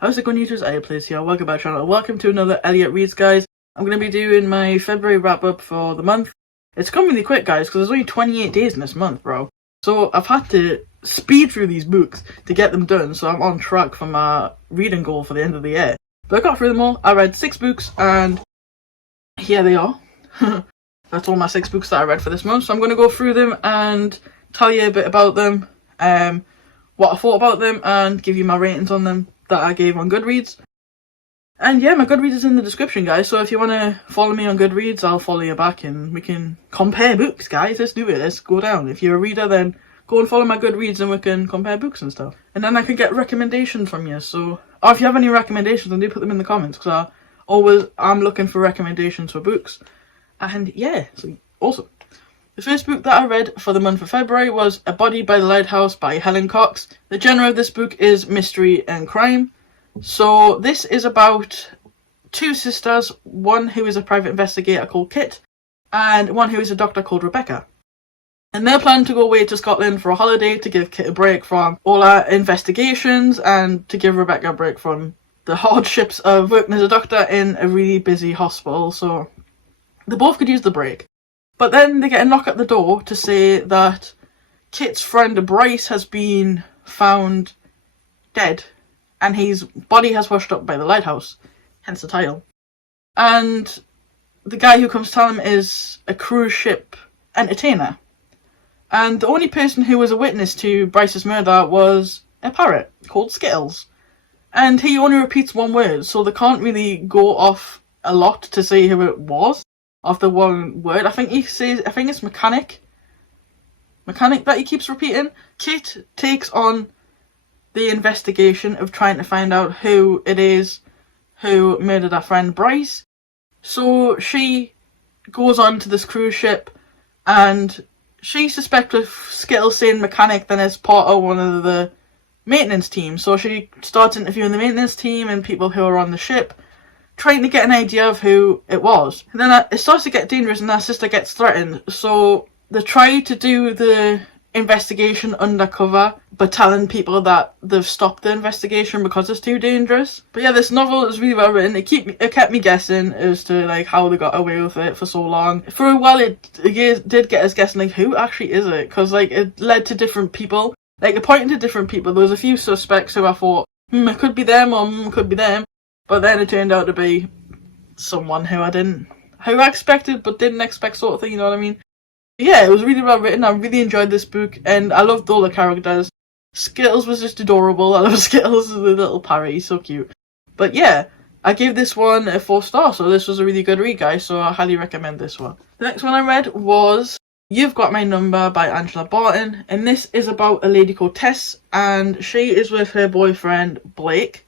How's it going, YouTube? Elliot here. Welcome back to the channel. Welcome to another Elliot Reads, guys. I'm going to be doing my February wrap-up for the month. It's come really quick, guys, because there's only 28 days in this month, bro. So I've had to speed through these books to get them done, so I'm on track for my reading goal for the end of the year. But I got through them all. I read 6 books, and here they are. That's all my 6 books that I read for this month. So I'm going to go through them and tell you a bit about them, what I thought about them, and give you my ratings on them that I gave on Goodreads. And yeah, my Goodreads is in the description, guys, so if you want to follow me on Goodreads, I'll follow you back and we can compare books, guys. Let's do it. Let's go down. If you're a reader, then go and follow my Goodreads and we can compare books and stuff. And then I can get recommendations from you, so... Or if you have any recommendations, then do put them in the comments, because I'm looking for recommendations for books. And yeah, so awesome. The first book that I read for the month of February was A Body By The Lighthouse by Helen Cox. The genre of this book is mystery and crime. So this is about 2 sisters, one who is a private investigator called Kit, and one who is a doctor called Rebecca. And they're planning to go away to Scotland for a holiday to give Kit a break from all her investigations and to give Rebecca a break from the hardships of working as a doctor in a really busy hospital. So they both could use the break. But then they get a knock at the door to say that Kit's friend Bryce has been found dead and his body has washed up by the lighthouse, hence the title. And the guy who comes to tell him is a cruise ship entertainer. And the only person who was a witness to Bryce's murder was a parrot called Skittles. And he only repeats one word, so they can't really go off a lot to say who it was. Of the one word, I think it's mechanic that he keeps repeating. Kit takes on the investigation of trying to find out who it is who murdered her friend Bryce. So she goes on to this cruise ship and she suspects of Skittles saying mechanic then as part of one of the maintenance teams. So she starts interviewing the maintenance team and people who are on the ship, trying to get an idea of who it was. And then it starts to get dangerous and her sister gets threatened. So they try to do the investigation undercover, but telling people that they've stopped the investigation because it's too dangerous. But yeah, this novel is really well written. It kept me guessing as to like how they got away with it for so long. For a while it did get us guessing like who actually is it, because like it led to different people. Like it pointed to different people. There was a few suspects who I thought, it could be them or it could be them. But then it turned out to be someone who I expected but didn't expect, sort of thing, you know what I mean? Yeah, it was really well written. I really enjoyed this book and I loved all the characters. Skittles was just adorable. I love Skittles, the little parrot, he's so cute. But yeah, I gave this one a 4 star, so this was a really good read, guys, so I highly recommend this one. The next one I read was You've Got My Number by Angela Barton, and this is about a lady called Tess, and she is with her boyfriend Blake.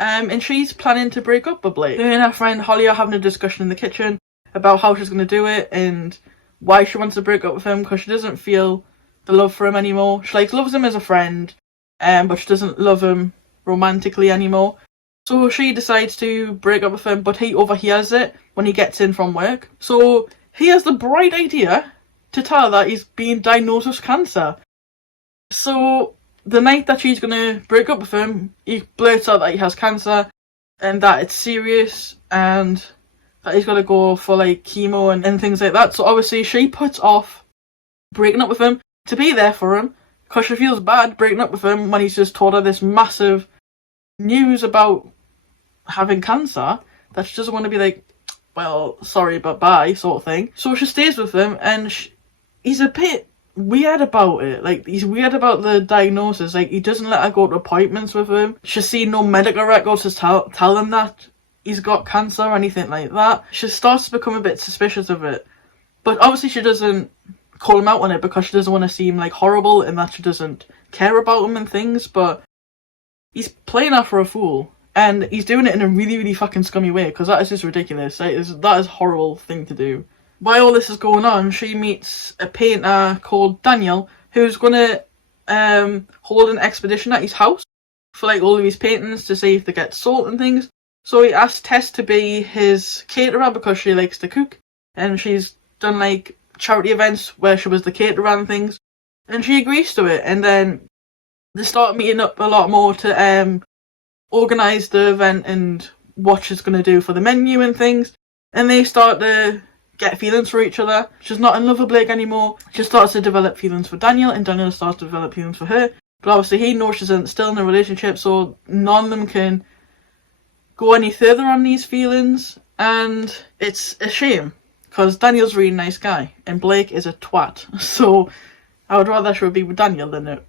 And she's planning to break up with Blake. Her and her friend Holly are having a discussion in the kitchen about how she's going to do it and why she wants to break up with him, because she doesn't feel the love for him anymore. She loves him as a friend, but she doesn't love him romantically anymore. So she decides to break up with him, but he overhears it when he gets in from work. So he has the bright idea to tell her that he's been diagnosed with cancer. So the night that she's going to break up with him, he blurts out that he has cancer and that it's serious and that he's got to go for like chemo and things like that. So obviously she puts off breaking up with him to be there for him because she feels bad breaking up with him when he's just told her this massive news about having cancer that she doesn't want to be like, well, sorry, but bye, sort of thing. So she stays with him and he's a bit weird about it. Like, he's weird about the diagnosis. Like, he doesn't let her go to appointments with him. She's seen no medical records to tell him that he's got cancer or anything like that. She starts to become a bit suspicious of it. But obviously she doesn't call him out on it because she doesn't want to seem like horrible and that she doesn't care about him and things, but he's playing her for a fool. And he's doing it in a really, really fucking scummy way, because that is just ridiculous. That is a horrible thing to do. While all this is going on, she meets a painter called Daniel, who's going to hold an expedition at his house for like all of his paintings to see if they get sold and things. So he asked Tess to be his caterer because she likes to cook, and she's done like charity events where she was the caterer and things, and she agrees to it. And then they start meeting up a lot more to organise the event and what she's going to do for the menu and things. And they start to get feelings for each other. She's not in love with Blake anymore. She starts to develop feelings for Daniel, and Daniel starts to develop feelings for her. But obviously he knows she's still in a relationship, so none of them can go any further on these feelings. And it's a shame, because Daniel's a really nice guy, and Blake is a twat. So I would rather she would be with Daniel than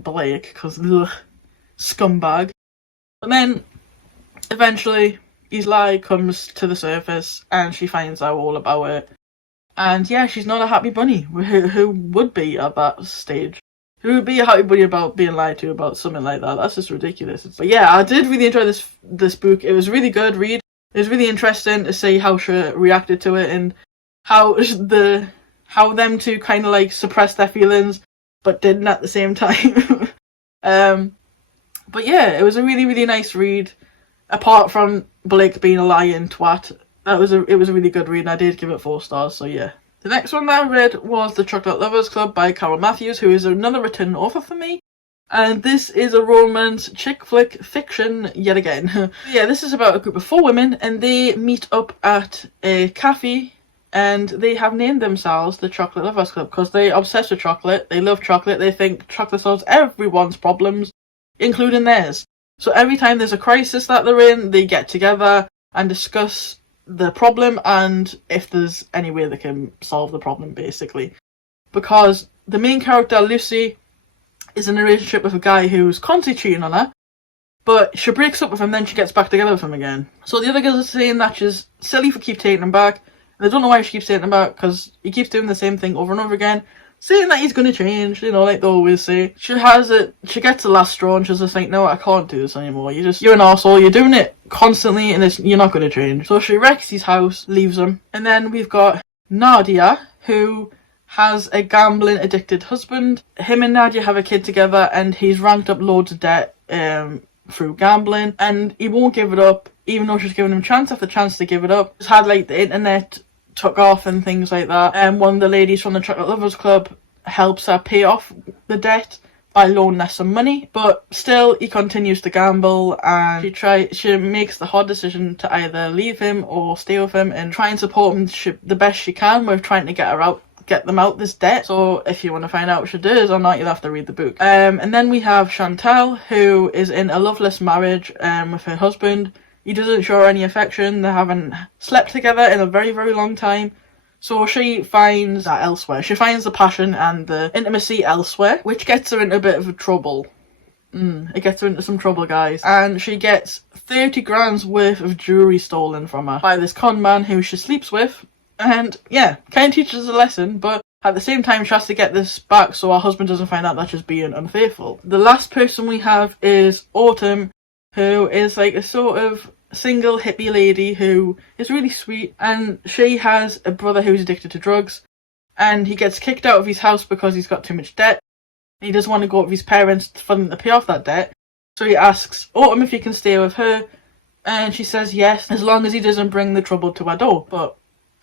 Blake, because scumbag. But then eventually his lie comes to the surface, and she finds out all about it. And yeah, she's not a happy bunny. Who would be at that stage? Who would be a happy bunny about being lied to about something like that? That's just ridiculous. But yeah, I did really enjoy this book. It was a really good read. It was really interesting to see how she reacted to it, and how them two kind of like suppressed their feelings but didn't at the same time. But yeah, it was a really, really nice read. Apart from Blake being a lying twat, it was a really good read, and I did give it 4 stars, so yeah. The next one that I read was The Chocolate Lovers Club by Carol Matthews, who is another return author for me. And this is a romance chick flick fiction yet again. Yeah, this is about a group of 4 women, and they meet up at a cafe, and they have named themselves the Chocolate Lovers Club because they're obsessed with chocolate. They love chocolate. They think chocolate solves everyone's problems, including theirs. So every time there's a crisis that they're in, they get together and discuss the problem and if there's any way they can solve the problem, basically. Because the main character, Lucy, is in a relationship with a guy who's constantly cheating on her, but she breaks up with him, then she gets back together with him again. So the other girls are saying that she's silly for keep taking him back, and they don't know why she keeps taking him back, because he keeps doing the same thing over and over again, saying that he's going to change, like they always say. She gets the last straw, and she's just like, no, I can't do this anymore. You're an arsehole, you're doing it constantly, and you're not going to change. So she wrecks his house, leaves him. And then we've got Nadia, who has a gambling addicted husband. Him and Nadia have a kid together, and he's ranked up loads of debt through gambling, and he won't give it up, even though she's given him chance after chance to give it up. He's had like the internet took off and things like that, and one of the ladies from the Chocolate Lovers Club helps her pay off the debt by loaning her some money, but still he continues to gamble, and she makes the hard decision to either leave him or stay with him and try and support him the best she can with trying to get them out this debt. So if you want to find out what she does or not, you'll have to read the book. And then we have Chantal, who is in a loveless marriage with her husband. He doesn't show her any affection. They haven't slept together in a very, very long time. So she finds that elsewhere. She finds the passion and the intimacy elsewhere, which gets her into a bit of trouble. It gets her into some trouble, guys. And she gets 30 grand's worth of jewellery stolen from her by this con man who she sleeps with. And yeah, kind of teaches a lesson, but at the same time she has to get this back so her husband doesn't find out that she's being unfaithful. The last person we have is Autumn, who is like a sort of single hippie lady who is really sweet, and she has a brother who's addicted to drugs, and he gets kicked out of his house because he's got too much debt. He doesn't want to go with his parents for them to pay off that debt, so he asks Autumn if he can stay with her, and she says yes, as long as he doesn't bring the trouble to her door. But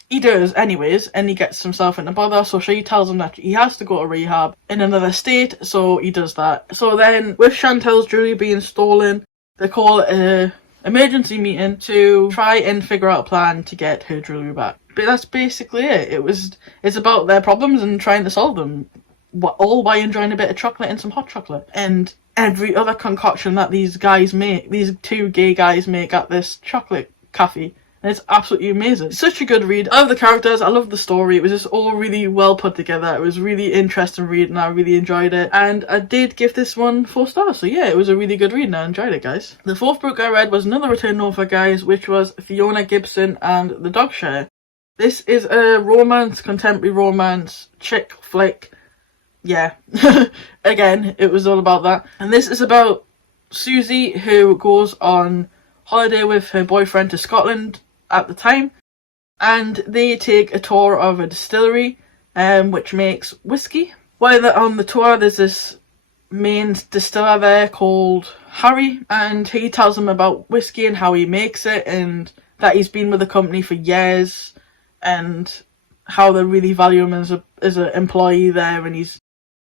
he does anyways, and he gets himself into bother, so she tells him that he has to go to rehab in another state, so he does that. So then, with Chantal's jewellery being stolen, they call an emergency meeting to try and figure out a plan to get her jewellery back. But that's basically it. It's about their problems and trying to solve them, all by enjoying a bit of chocolate and some hot chocolate. And every other concoction that these 2 gay guys make at this chocolate cafe. And it's absolutely amazing. It's such a good read. I love the characters, I love the story. It was just all really well put together. It was a really interesting read, and I really enjoyed it. And I did give this one 4 stars. So yeah, it was a really good read, and I enjoyed it, guys. The 4th book I read was another return author, guys, which was Fiona Gibson and the Dog Share. This is a contemporary romance, chick flick. Yeah. Again, it was all about that. And this is about Susie, who goes on holiday with her boyfriend to Scotland at the time, and they take a tour of a distillery which makes whiskey. While they're on the tour, there's this main distiller there called Harry, and he tells them about whiskey and how he makes it, and that he's been with the company for years, and how they really value him as an employee there, and he's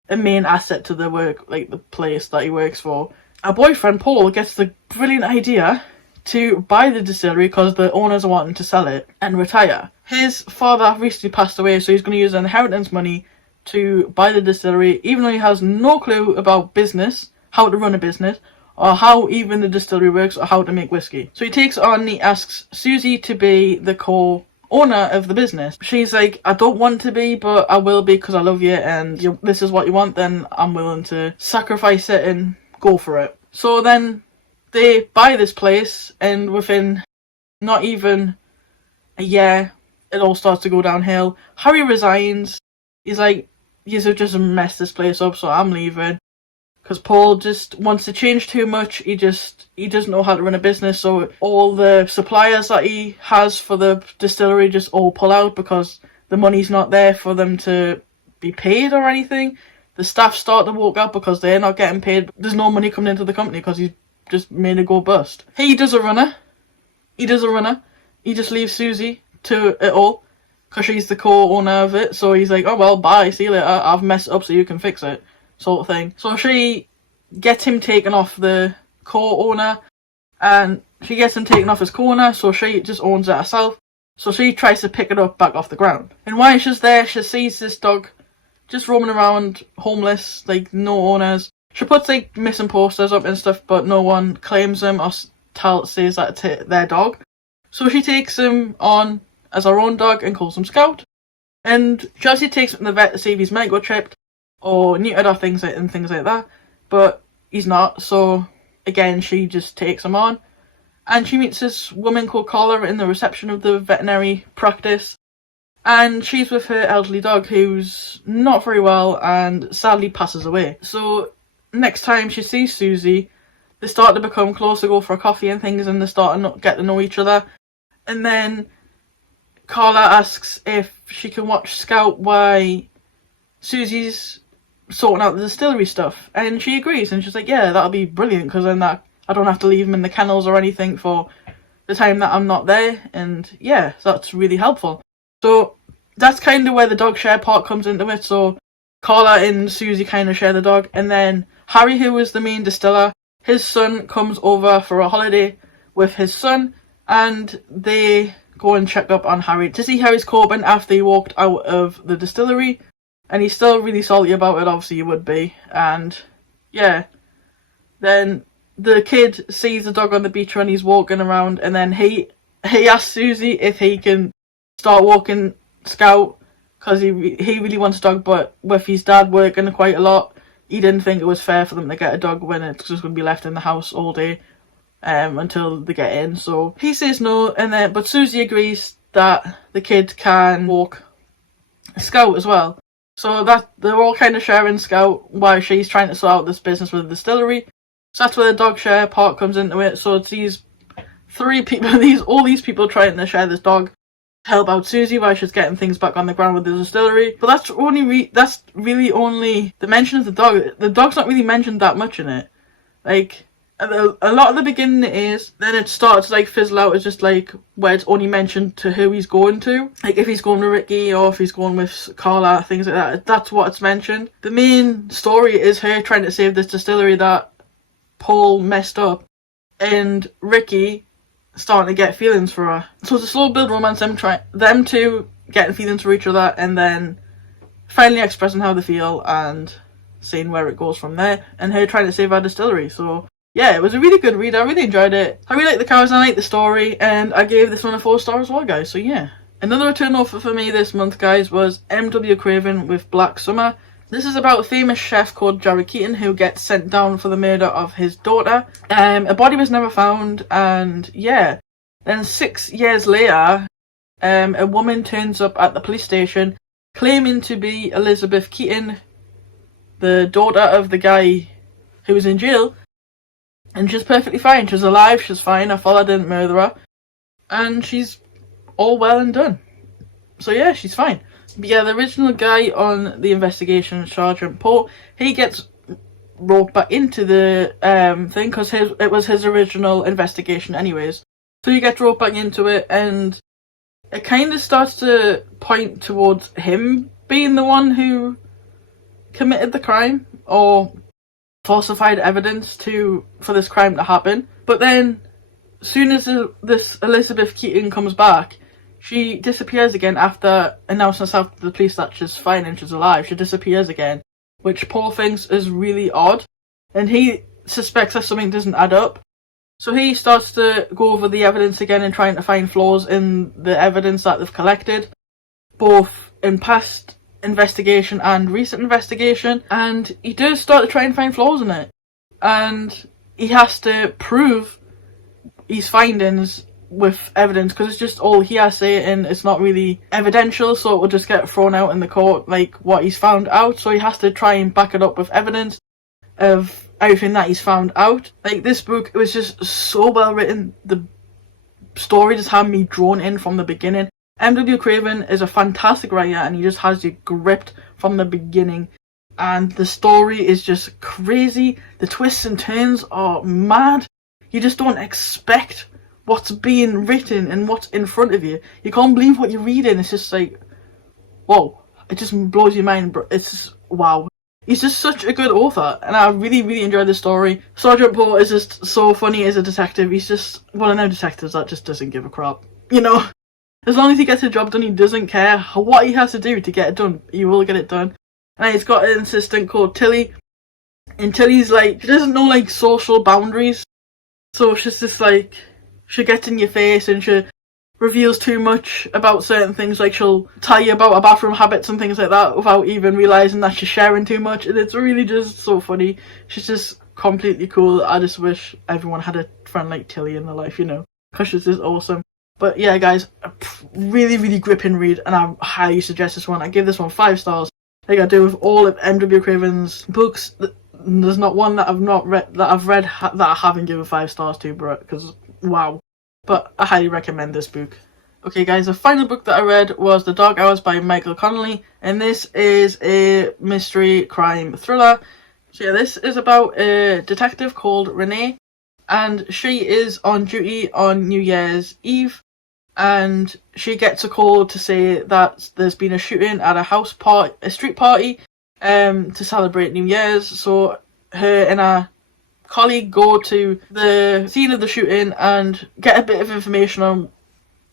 a main asset to the work, like the place that he works for. our boyfriend Paul gets the brilliant idea to buy the distillery because the owners are wanting to sell it and retire. His father recently passed away, so he's going to use inheritance money to buy the distillery, even though he has no clue about business, how to run a business, or how even the distillery works, or how to make whiskey. So he takes on and he asks Susie to be the co-owner of the business. She's like, I don't want to be, but I will be because I love you, and this is what you want, then I'm willing to sacrifice it and go for it. So then they buy this place, and within not even a year, it all starts to go downhill. Harry resigns. He's like, you've just messed this place up, so I'm leaving. Because Paul just wants to change too much. He doesn't know how to run a business, so all the suppliers that he has for the distillery just all pull out because the money's not there for them to be paid or anything. The staff start to walk out because they're not getting paid. There's no money coming into the company because he's just made it go bust. He does a runner. He just leaves Susie to it all because she's the co-owner of it. So he's like, oh well, bye, see you later. I've messed it up so you can fix it, sort of thing. So she gets him taken off the co-owner, and she gets him taken off as co-owner, so she just owns it herself. So she tries to pick it up back off the ground. And while she's there, she sees this dog just roaming around, homeless, like no owners. She puts like missing posters up and stuff, but no one claims them or says that it's their dog. So she takes him on as her own dog and calls him Scout. And she obviously takes him to the vet to see if he's microchipped or neutered or things like that. But he's not, so again she just takes him on. And she meets this woman called Carla in the reception of the veterinary practice. And she's with her elderly dog who's not very well and sadly passes away. So next time she sees Susie, they start to become close, to go for a coffee and things, and they start to get to know each other. And then Carla asks if she can watch Scout while Susie's sorting out the distillery stuff. And she agrees, and she's like, yeah, that'll be brilliant, because then I don't have to leave him in the kennels or anything for the time that I'm not there. And yeah, so that's really helpful. So that's kind of where the dog share part comes into it. So Carla and Susie kind of share the dog. And then Harry, who is the main distiller, his son comes over for a holiday with his son. And they go and check up on Harry to see how he's coping after he walked out of the distillery. And he's still really salty about it, obviously you would be. And yeah, then the kid sees the dog on the beach when he's walking around. And then he asks Susie if he can start walking Scout, because he really wants a dog, but with his dad working quite a lot, he didn't think it was fair for them to get a dog when it's just going to be left in the house all day until they get in. So he says no, but Susie agrees that the kid can walk Scout as well. So that they're all kind of sharing Scout while she's trying to sort out this business with the distillery. So that's where the dog share part comes into it. So it's these three people, all these people trying to share this dog, help out Susie while she's getting things back on the ground with the distillery. But that's really only the mention of the dog. The dog's not really mentioned that much in it. Like, a lot of the beginning it is, then it starts to like fizzle out. It's just like where it's only mentioned to who he's going to. Like if he's going with Ricky or if he's going with Carla, things like that. That's what it's mentioned. The main story is her trying to save this distillery that Paul messed up, and Ricky starting to get feelings for her. So it's a slow build romance, them two getting feelings for each other, and then finally expressing how they feel and seeing where it goes from there, and her trying to save our distillery. So yeah, it was a really good read. I really enjoyed it. I really like the cars, I like the story, and I gave this one a 4 stars as well, guys. So yeah. Another return offer for me this month, guys, was M.W. Craven with Black Summer. This is about a famous chef called Jared Keaton who gets sent down for the murder of his daughter. A body was never found, and yeah. Then 6 years later, a woman turns up at the police station claiming to be Elizabeth Keaton, the daughter of the guy who was in jail. And she's perfectly fine. She's alive, she's fine. Her father didn't murder her. And she's all well and done. So yeah, she's fine. But yeah, the original guy on the investigation, Sergeant Poe, he gets roped back into the thing because it was his original investigation anyways. So he gets roped back into it, and it kind of starts to point towards him being the one who committed the crime, or falsified evidence for this crime to happen. But then, as soon as this Elizabeth Keating comes back, she disappears again after announcing herself to the police that she's fine and she's alive. She disappears again, which Paul thinks is really odd, and he suspects that something doesn't add up. So he starts to go over the evidence again and trying to find flaws in the evidence that they've collected, both in past investigation and recent investigation, and he does start to try and find flaws in it. And he has to prove his findings with evidence, because it's just all he has to say and it's not really evidential, so it will just get thrown out in the court like what he's found out. So he has to try and back it up with evidence of everything that he's found out. Like, this book, it was just so well written. The story just had me drawn in from the beginning. M.W. Craven is a fantastic writer and he just has you gripped from the beginning, and the story is just crazy. The twists and turns are mad. You just don't expect what's being written and what's in front of you. You can't believe what you're reading. It's just like, whoa, it just blows your mind. It's just, wow. He's just such a good author, and I really, really enjoyed the story. Sergeant Poe is just so funny as a detective. He's just one of them detectives that just doesn't give a crap. You know, as long as he gets the job done, he doesn't care what he has to do to get it done. He will get it done. And he's got an assistant called Tilly, and Tilly's like, she doesn't know like social boundaries. So she's just like, she gets in your face and she reveals too much about certain things. Like, she'll tell you about her bathroom habits and things like that without even realising that she's sharing too much. And it's really just so funny. She's just completely cool. I just wish everyone had a friend like Tilly in their life, you know, because she's just awesome. But yeah, guys, a really, really gripping read, and I highly suggest this one. I give this one 5 stars. Like I do with all of M.W. Craven's books. There's not one that I've read that I haven't given 5 stars to, bro, because wow. But I highly recommend this book. Okay guys, the final book that I read was The Dark Hours by Michael Connelly, and this is a mystery crime thriller. So yeah, this is about a detective called Renee, and she is on duty on New Year's Eve, and she gets a call to say that there's been a shooting at a street party to celebrate New Year's. So her and her colleague go to the scene of the shooting and get a bit of information on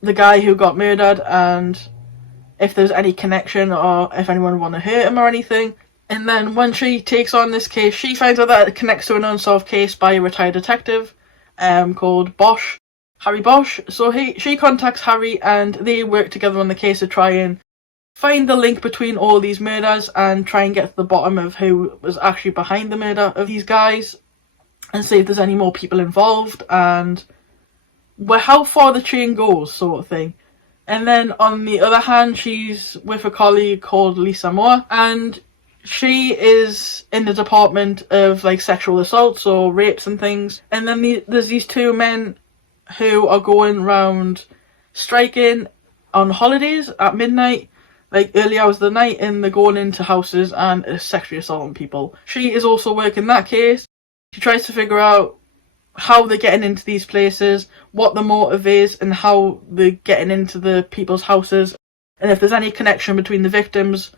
the guy who got murdered and if there's any connection or if anyone want to hurt him or anything. And then when she takes on this case, she finds out that it connects to an unsolved case by a retired detective called Harry Bosch. So she contacts Harry and they work together on the case to try and find the link between all these murders and try and get to the bottom of who was actually behind the murder of these guys, and see if there's any more people involved and how far the chain goes, sort of thing. And then on the other hand, she's with a colleague called Lisa Moore, and she is in the department of like sexual assaults or rapes and things. And then there's these 2 men who are going around striking on holidays at midnight, like early hours of the night, and they're going into houses and sexually assaulting people. She is also working that case. She tries to figure out how they're getting into these places, what the motive is, and how they're getting into the people's houses, and if there's any connection between the victims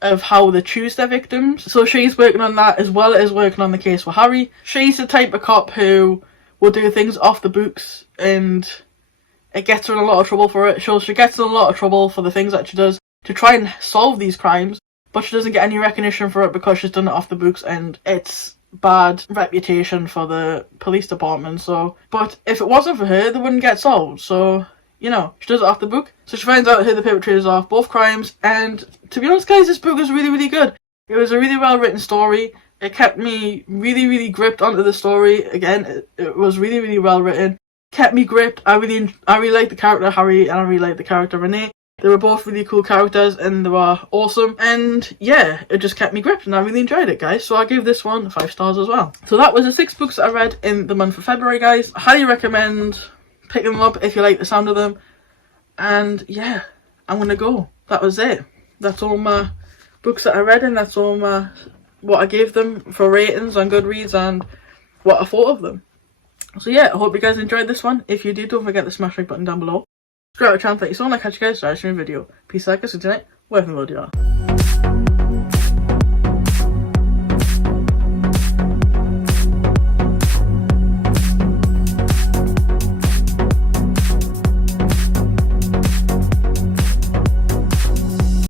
of how they choose their victims. So she's working on that as well as working on the case for Harry. She's the type of cop who will do things off the books, and it gets her in a lot of trouble for it. So she gets in a lot of trouble for the things that she does to try and solve these crimes, but she doesn't get any recognition for it because she's done it off the books, and it's bad reputation for the police department. So, but if it wasn't for her, they wouldn't get solved. So, you know, she does it off the book. So she finds out who the perpetrators are of both crimes, and to be honest guys, this book was really, really good. It was a really well written story. It kept me really, really gripped onto the story. Again, it was really, really well written. Kept me gripped. I really liked the character Harry, and I really liked the character Renee. They were both really cool characters and they were awesome, and yeah, it just kept me gripped and I really enjoyed it, guys. So I gave this one 5 stars as well. So that was the 6 books that I read in the month of February, guys. I highly recommend picking them up if you like the sound of them. And yeah, I'm gonna go. That was it. That's all my books that I read, and that's all what I gave them for ratings on Goodreads and what I thought of them. So yeah, I hope you guys enjoyed this one. If you did, don't forget to smash the like button down below. Subscribe to the channel, thank you so much. Catch you guys in the next video. Peace out, guys. Good night. Wherever you are.